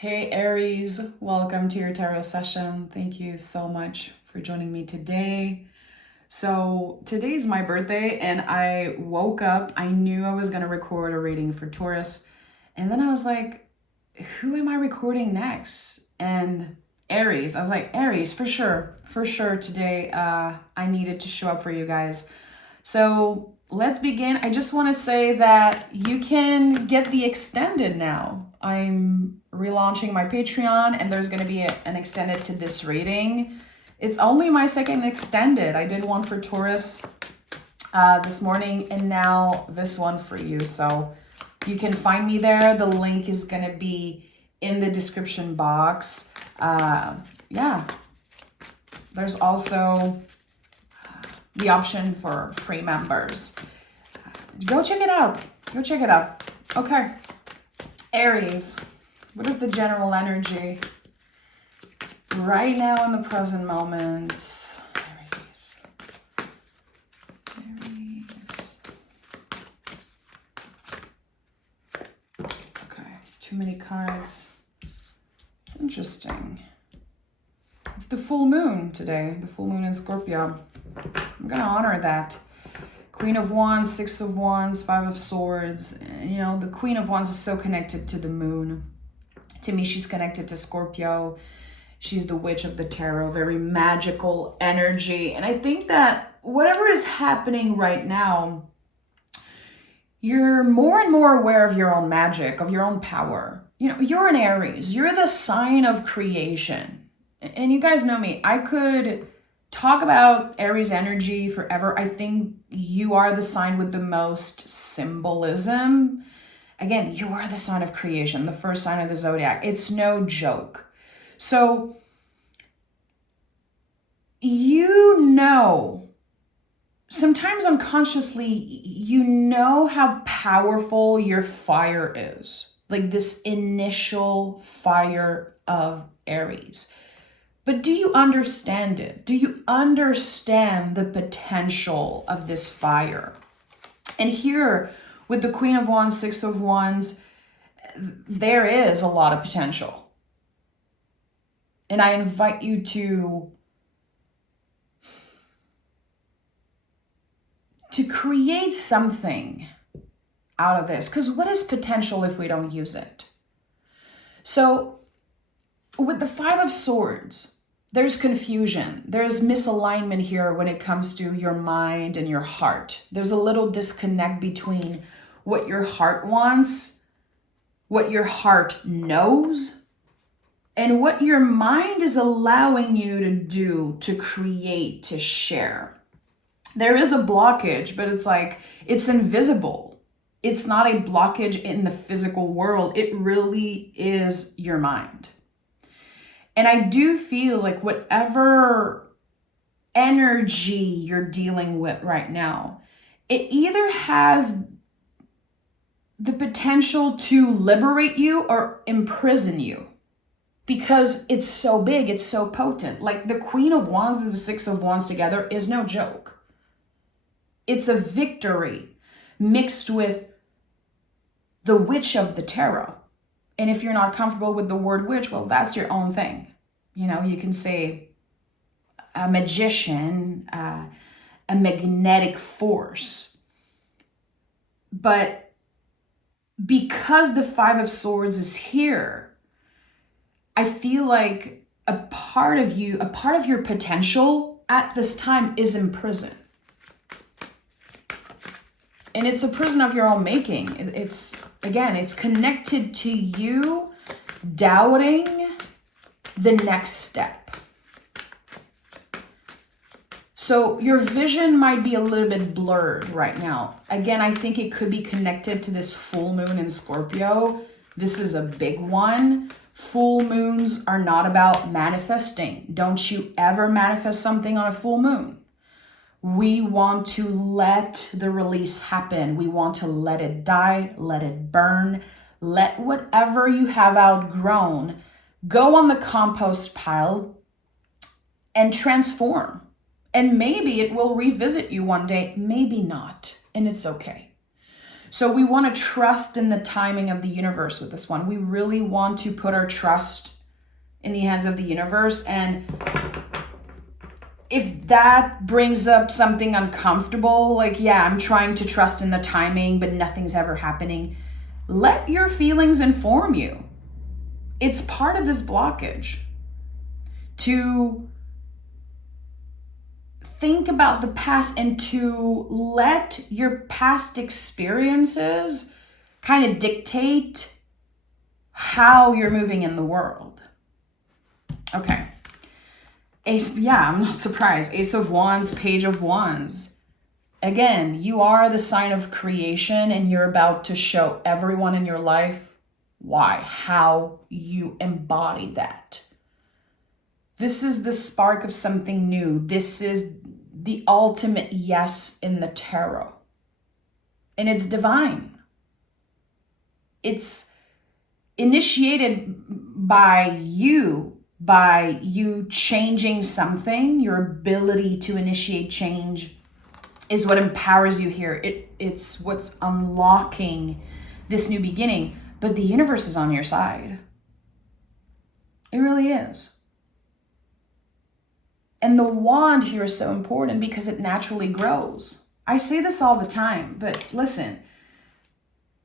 Hey Aries, welcome to your tarot session. Thank you so much for joining me today. So today's my birthday and I woke up, I knew I was going to record a reading for Taurus. And then I was like, who am I recording next? And Aries, I was like, Aries, for sure today I needed to show up for you guys. So let's begin. I just want to say that you can get the extended now. I'm relaunching my Patreon and there's going to be an extended to this reading. It's only my second extended. I did one for Taurus this morning and now this one for you. So you can find me there. The link is going to be in the description box. Yeah, there's also the option for free members. Go check it out. Go check it out. Okay. Aries, what is the general energy right now in the present moment? Aries. Okay, too many cards. It's interesting. It's the full moon today, the full moon in Scorpio. I'm going to honor that. Queen of Wands, Six of Wands, Five of Swords. You know, the Queen of Wands is so connected to the moon. To me, she's connected to Scorpio. She's the witch of the tarot, very magical energy. And I think that whatever is happening right now, you're more and more aware of your own magic, of your own power. You know, you're an Aries. You're the sign of creation. And you guys know me. I could talk about Aries energy forever. I think you are the sign with the most symbolism. Again, you are the sign of creation, the first sign of the zodiac. It's no joke. So, you know, sometimes unconsciously, you know how powerful your fire is. Like this initial fire of Aries. But do you understand it? Do you understand the potential of this fire? And here, with the Queen of Wands, Six of Wands, there is a lot of potential. And I invite you to create something out of this. Because what is potential if we don't use it? So, with the Five of Swords, there's confusion. There's misalignment here when it comes to your mind and your heart. There's a little disconnect between what your heart wants, what your heart knows, and what your mind is allowing you to do, to create, to share. There is a blockage, but it's like, it's invisible. It's not a blockage in the physical world. It really is your mind. And I do feel like whatever energy you're dealing with right now, it either has the potential to liberate you or imprison you because it's so big, it's so potent. Like the Queen of Wands and the Six of Wands together is no joke. It's a victory mixed with the witch of the tarot. And if you're not comfortable with the word witch, well, that's your own thing. You know, you can say a magician, a magnetic force. But because the Five of Swords is here, I feel like a part of you, a part of your potential at this time is in prison. And it's a prison of your own making. It's, again, it's connected to you doubting the next step. So your vision might be a little bit blurred right now. Again, I think it could be connected to this full moon in Scorpio. This is a big one. Full moons are not about manifesting. Don't you ever manifest something on a full moon. We want to let the release happen. We want to let it die, let it burn, let whatever you have outgrown go on the compost pile and transform. And maybe it will revisit you one day, maybe not, and it's okay. So we want to trust in the timing of the universe with this one. We really want to put our trust in the hands of the universe. And if that brings up something uncomfortable, like, yeah, I'm trying to trust in the timing, but nothing's ever happening, let your feelings inform you. It's part of this blockage to think about the past and to let your past experiences kind of dictate how you're moving in the world. Okay. I'm not surprised. Ace of Wands, Page of Wands. Again, you are the sign of creation and you're about to show everyone in your life how you embody that. This is the spark of something new. This is the ultimate yes in the tarot. And it's divine. It's initiated by you changing something. Your ability to initiate change is what empowers you here. It's what's unlocking this new beginning. But the universe is on your side. It really is. And the wand here is so important because it naturally grows. I say this all the time, but listen,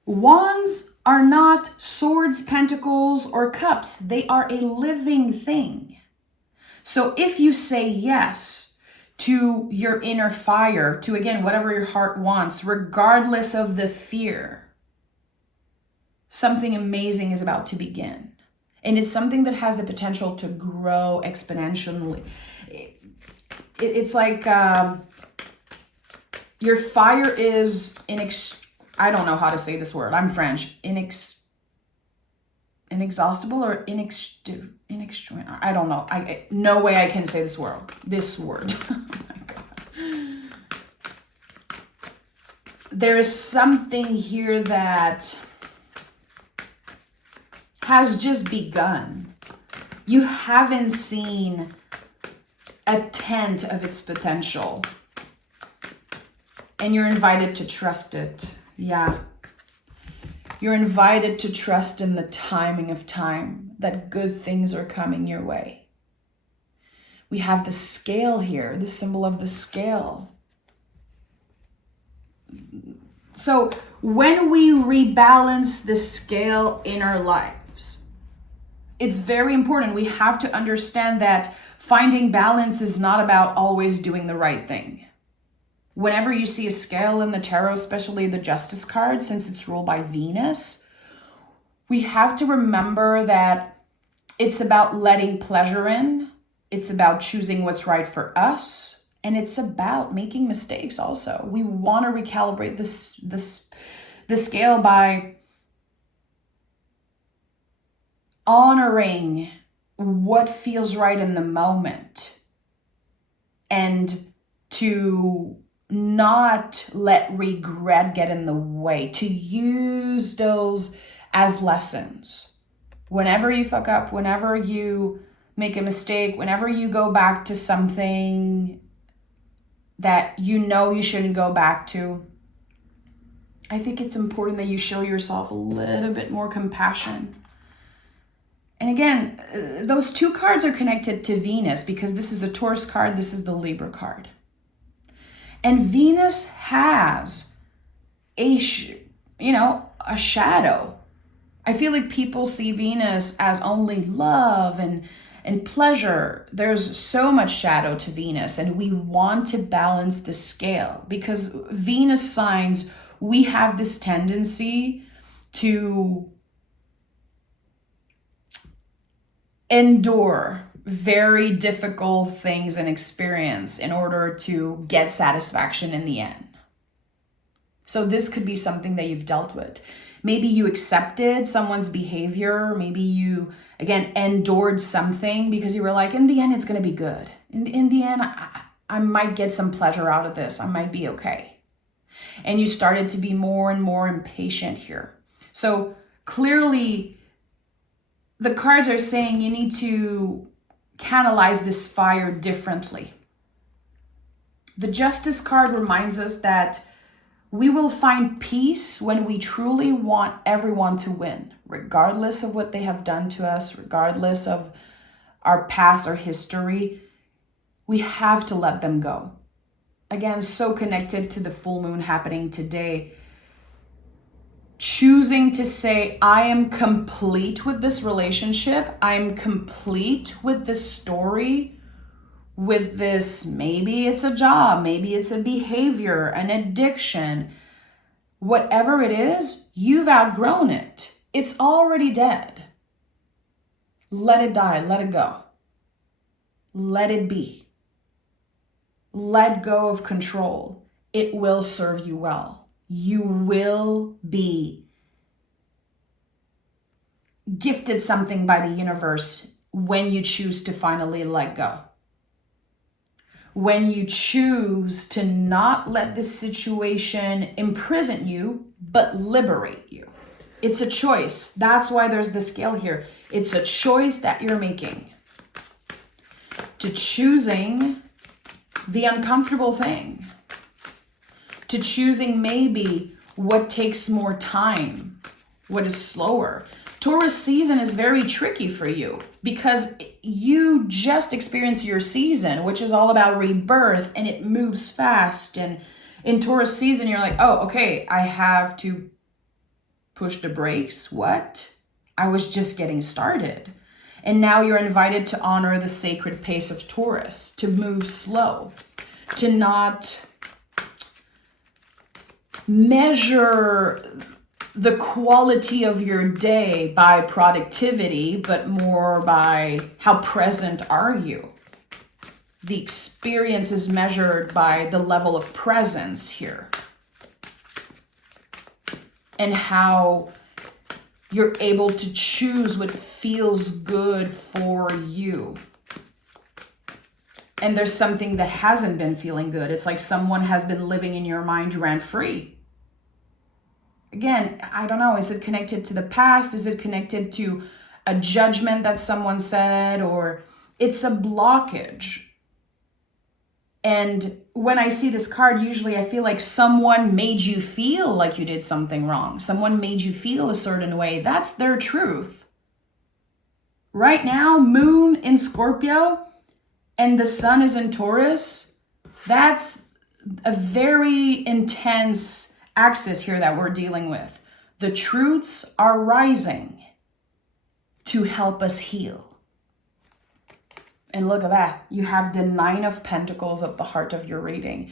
wands are not swords, pentacles, or cups. They are a living thing. So if you say yes to your inner fire, to, again, whatever your heart wants, regardless of the fear, something amazing is about to begin. And it's something that has the potential to grow exponentially. It's like your fire is I don't know how to say this word. I'm French. Inexhaustible or inextricable. I don't know. No way I can say this word. Oh my God. There is something here that has just begun. You haven't seen a tenth of its potential. And you're invited to trust it. Yeah. You're invited to trust in the timing of time, that good things are coming your way. We have the scale here, the symbol of the scale. So when we rebalance the scale in our lives, it's very important. We have to understand that finding balance is not about always doing the right thing. Whenever you see a scale in the tarot, especially the Justice card, since it's ruled by Venus, we have to remember that it's about letting pleasure in. It's about choosing what's right for us. And it's about making mistakes also. We want to recalibrate the scale by honoring what feels right in the moment and to not let regret get in the way, to use those as lessons. Whenever you fuck up, whenever you make a mistake, whenever you go back to something that you know you shouldn't go back to, I think it's important that you show yourself a little bit more compassion. And again, those two cards are connected to Venus because this is a Taurus card, this is the Libra card. And Venus has a shadow. I feel like people see Venus as only love and pleasure. There's so much shadow to Venus, and we want to balance the scale because Venus signs, we have this tendency to endure very difficult things and experience in order to get satisfaction in the end. So this could be something that you've dealt with. Maybe you accepted someone's behavior. Maybe you, again, endured something because you were like, in the end, it's going to be good. In the end, I might get some pleasure out of this. I might be okay. And you started to be more and more impatient here. So clearly, the cards are saying you need to canalize this fire differently. The Justice card reminds us that We will find peace when we truly want everyone to win, regardless of what they have done to us, regardless of our past or history. We have to let them go. Again, so connected to the full moon happening today. Choosing to say, I am complete with this relationship. I'm complete with this story, with this, maybe it's a job, maybe it's a behavior, an addiction. Whatever it is, you've outgrown it. It's already dead. Let it die, let it go. Let it be. Let go of control. It will serve you well. You will be gifted something by the universe when you choose to finally let go. When you choose to not let this situation imprison you, but liberate you. It's a choice. That's why there's the scale here. It's a choice that you're making. To choosing the uncomfortable thing. To choosing maybe what takes more time, what is slower. Taurus season is very tricky for you because you just experienced your season, which is all about rebirth, and it moves fast. And in Taurus season, you're like, oh, okay, I have to push the brakes. What? I was just getting started. And now you're invited to honor the sacred pace of Taurus, to move slow, to not measure the quality of your day by productivity, but more by how present are you. The experience is measured by the level of presence here. And how you're able to choose what feels good for you. And there's something that hasn't been feeling good. It's like someone has been living in your mind rent-free. Again, I don't know, is it connected to the past? Is it connected to a judgment that someone said? Or it's a blockage. And when I see this card, usually I feel like someone made you feel like you did something wrong. Someone made you feel a certain way. That's their truth. Right now, moon in Scorpio and the sun is in Taurus. That's a very intense axis here that we're dealing with. The truths are rising to help us heal. And look at that. You have the 9 of Pentacles at the heart of your reading.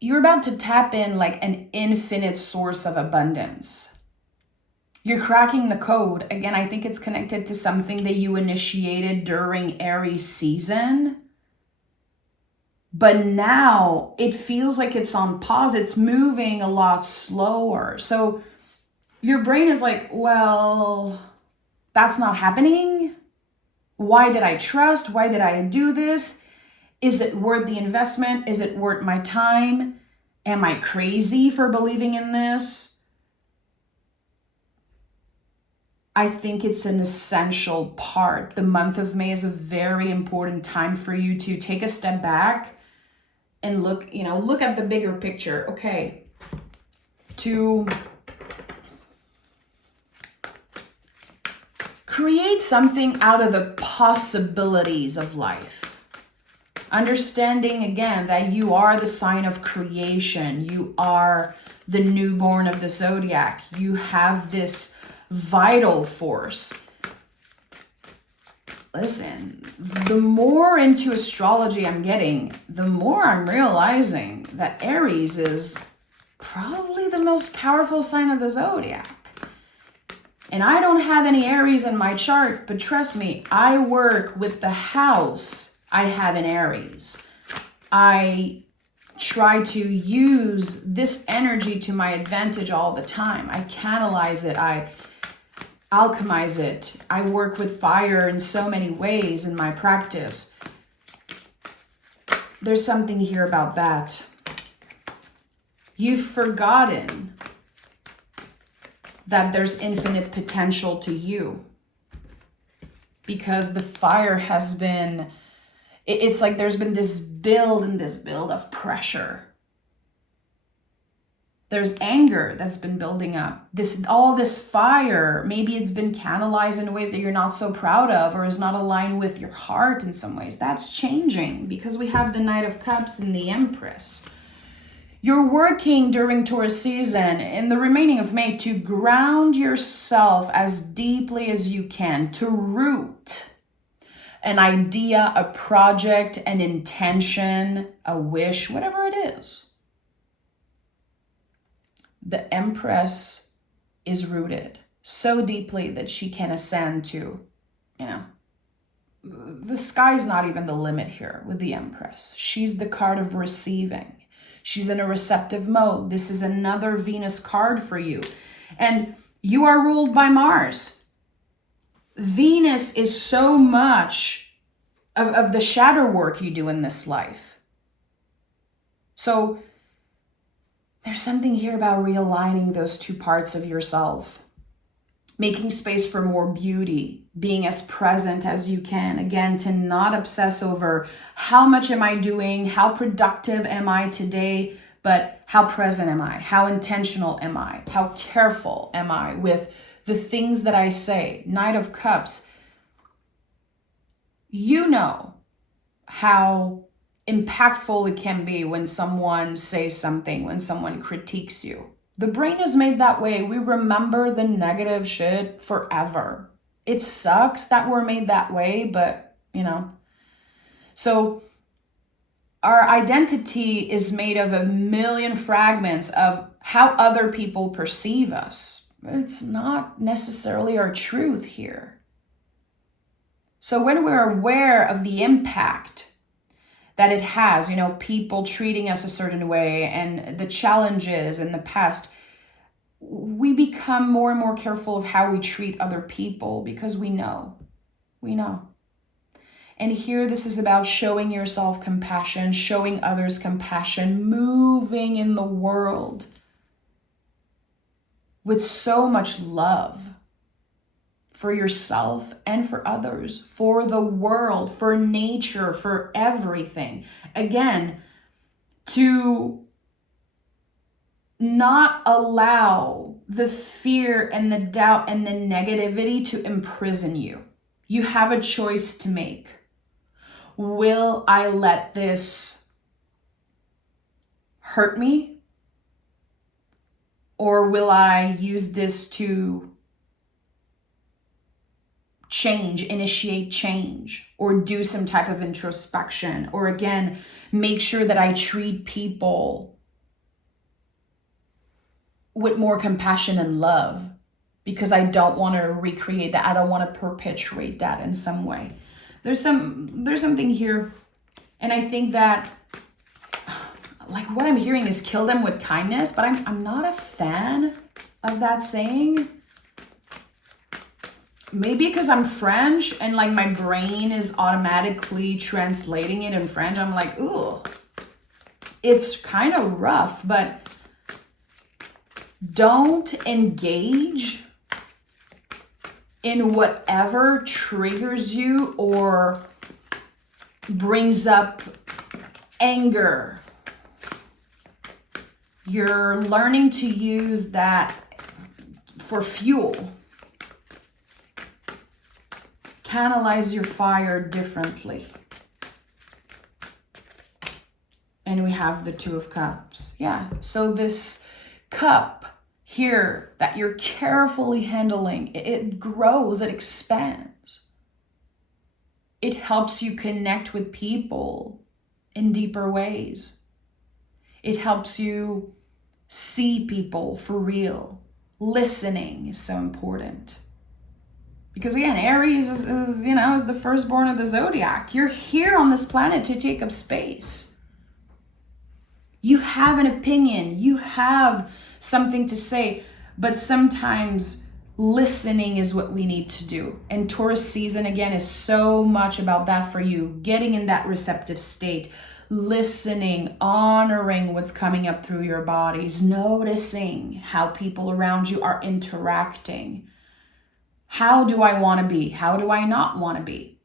You're about to tap in like an infinite source of abundance. You're cracking the code. Again, I think it's connected to something that you initiated during Aries season. But now it feels like it's on pause. It's moving a lot slower. So your brain is like, well, that's not happening. Why did I trust? Why did I do this? Is it worth the investment? Is it worth my time? Am I crazy for believing in this? I think it's an essential part. The month of May is a very important time for you to take a step back and look at the bigger picture. Okay, to create something out of the possibilities of life. Understanding again that you are the sign of creation. You are the newborn of the zodiac. You have this vital force. Listen, the more into astrology I'm getting, the more I'm realizing that Aries is probably the most powerful sign of the zodiac. And I don't have any Aries in my chart, but trust me, I work with the house I have in Aries. I try to use this energy to my advantage all the time. I canalize it. I alchemize it. I work with fire in so many ways in my practice. There's something here about that. You've forgotten that there's infinite potential to you because the fire has been, it's like there's been this build of pressure. There's anger that's been building up. All this fire, maybe it's been canalized in ways that you're not so proud of or is not aligned with your heart in some ways. That's changing because we have the Knight of Cups and the Empress. You're working during Taurus season in the remaining of May to ground yourself as deeply as you can, to root an idea, a project, an intention, a wish, whatever it is. The Empress is rooted so deeply that she can ascend to, the sky's not even the limit here with the Empress. She's the card of receiving. She's in a receptive mode. This is another Venus card for you. And you are ruled by Mars. Venus is so much of the shadow work you do in this life. So there's something here about realigning those two parts of yourself, making space for more beauty, being as present as you can. Again, to not obsess over how much am I doing, how productive am I today, but how present am I? How intentional am I? How careful am I with the things that I say? Knight of Cups, you know how impactful it can be when someone says something, when someone critiques you. The brain is made that way. We remember the negative shit forever. It sucks that we're made that way, but So our identity is made of a million fragments of how other people perceive us. It's not necessarily our truth here. So when we're aware of the impact that it has, people treating us a certain way and the challenges in the past, we become more and more careful of how we treat other people because we know. And here this is about showing yourself compassion, showing others compassion, moving in the world with so much love for yourself and for others, for the world, for nature, for everything. Again, to not allow the fear and the doubt and the negativity to imprison you. You have a choice to make. Will I let this hurt me? Or will I use this to initiate change, or do some type of introspection, or again, make sure that I treat people with more compassion and love because I don't want to recreate that. I don't want to perpetuate that in some way. There's something here, and I think that what I'm hearing is kill them with kindness, but I'm not a fan of that saying. Maybe because I'm French and my brain is automatically translating it in French. I'm like, ooh, it's kind of rough, but don't engage in whatever triggers you or brings up anger. You're learning to use that for fuel. Canalize your fire differently. And we have the Two of Cups. Yeah, so this cup here that you're carefully handling, it grows, it expands. It helps you connect with people in deeper ways. It helps you see people for real. Listening is so important. Because again, Aries is the firstborn of the zodiac. You're here on this planet to take up space. You have an opinion. You have something to say. But sometimes listening is what we need to do. And Taurus season, again, is so much about that for you. Getting in that receptive state. Listening, honoring what's coming up through your bodies. Noticing how people around you are interacting. How do I want to be? How do I not want to be?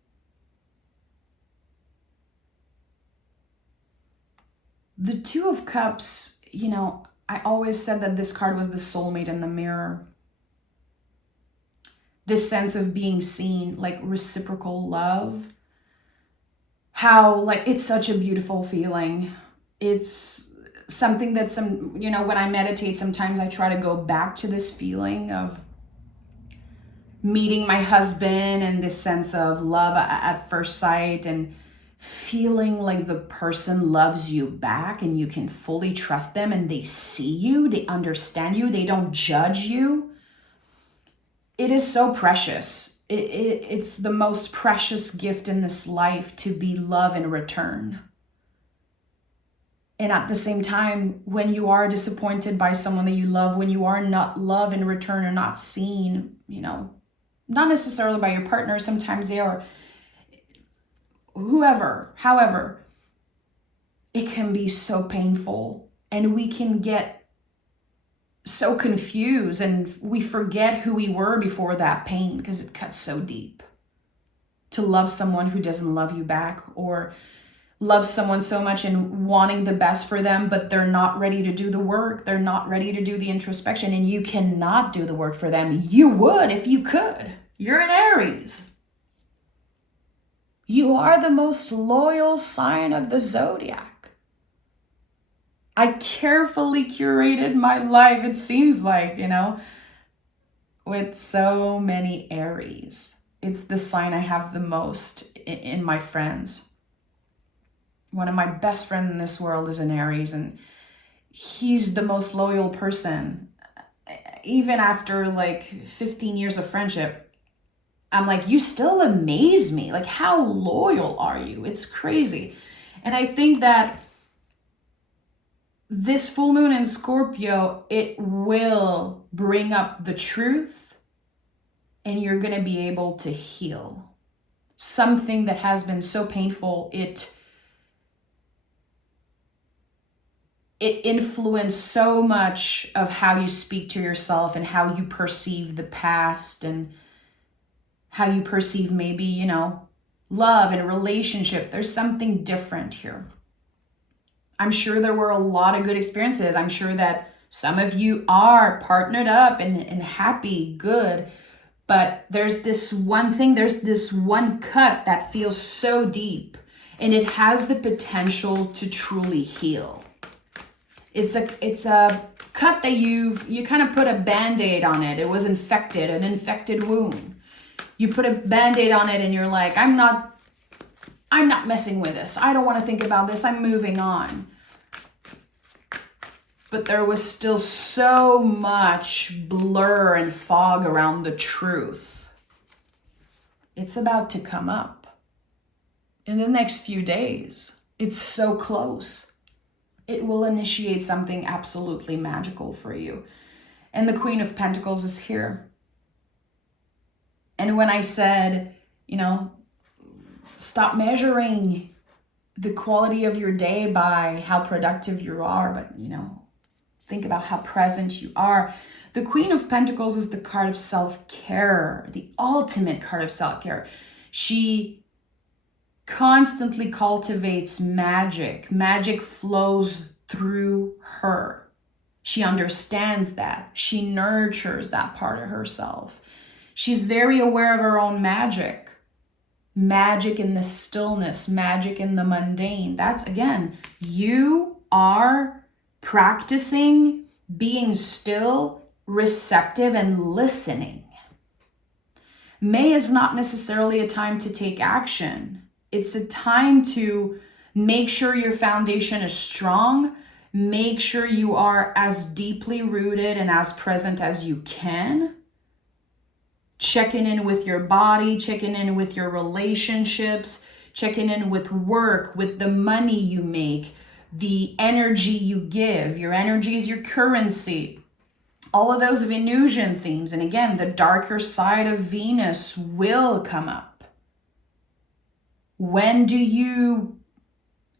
The Two of Cups, I always said that this card was the soulmate in the mirror. This sense of being seen, like reciprocal love. How, like, it's such a beautiful feeling. It's something that when I meditate, sometimes I try to go back to this feeling of meeting my husband and this sense of love at first sight and feeling like the person loves you back and you can fully trust them and they see you, they understand you, they don't judge you. It is so precious. It's the most precious gift in this life to be love in return. And at the same time, when you are disappointed by someone that you love, when you are not loved in return or not seen, not necessarily by your partner, sometimes they are, whoever, however, it can be so painful and we can get so confused and we forget who we were before that pain because it cuts so deep. To love someone who doesn't love you back, or love someone so much and wanting the best for them, but they're not ready to do the work. They're not ready to do the introspection, and you cannot do the work for them. You would if you could. You're an Aries. You are the most loyal sign of the zodiac. I carefully curated my life, it seems like, with so many Aries. It's the sign I have the most in my friends. One of my best friends in this world is an Aries, and he's the most loyal person. Even after like 15 years of friendship, I'm like, you still amaze me. Like, how loyal are you? It's crazy. And I think that this full moon in Scorpio, it will bring up the truth, and you're going to be able to heal something that has been so painful. It influenced so much of how you speak to yourself and how you perceive the past and how you perceive maybe, love and a relationship. There's something different here. I'm sure there were a lot of good experiences. I'm sure that some of you are partnered up and happy, good. But there's this one thing, there's this one cut that feels so deep, and it has the potential to truly heal. It's a cut that you kind of put a Band-Aid on it. It was infected, an infected wound. You put a Band-Aid on it and you're like, I'm not messing with this. I don't want to think about this. I'm moving on. But there was still so much blur and fog around the truth. It's about to come up in the next few days. It's so close. It will initiate something absolutely magical for you. And the Queen of Pentacles is here. And when I said, stop measuring the quality of your day by how productive you are, but, think about how present you are. The Queen of Pentacles is the card of self-care, the ultimate card of self-care. She constantly cultivates magic. Magic flows through her. She understands that. She nurtures that part of herself. She's very aware of her own magic. Magic in the stillness, magic in the mundane. That's, again, you are practicing being still, receptive, and listening. May is not necessarily a time to take action. It's a time to make sure your foundation is strong. Make sure you are as deeply rooted and as present as you can. Checking in with your body, checking in with your relationships, checking in with work, with the money you make, the energy you give. Your energy is your currency. All of those Venusian themes. And again, the darker side of Venus will come up. When do you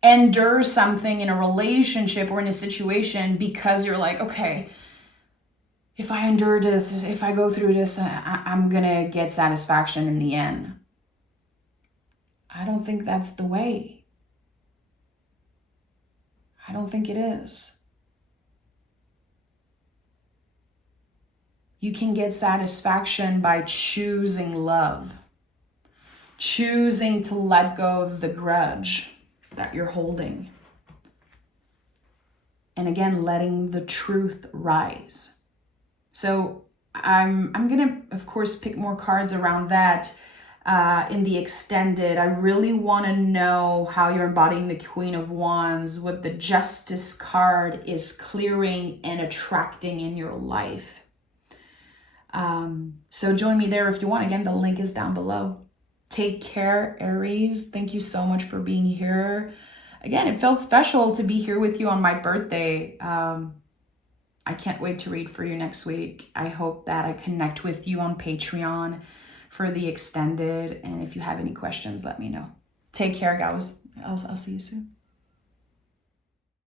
endure something in a relationship or in a situation because you're like, okay, if I endure this, if I go through this, I'm going to get satisfaction in the end? I don't think that's the way. I don't think it is. You can get satisfaction by choosing love, choosing to let go of the grudge that you're holding. And again, letting the truth rise. So I'm gonna, of course, pick more cards around that in the extended. I really want to know how you're embodying the Queen of Wands, what the Justice card is clearing and attracting in your life. So join me there if you want. Again, the link is down below. Take care, Aries. Thank you so much for being here. Again, it felt special to be here with you on my birthday. I can't wait to read for you next week. I hope that I connect with you on Patreon for the extended. And if you have any questions, let me know. Take care, guys. I'll see you soon.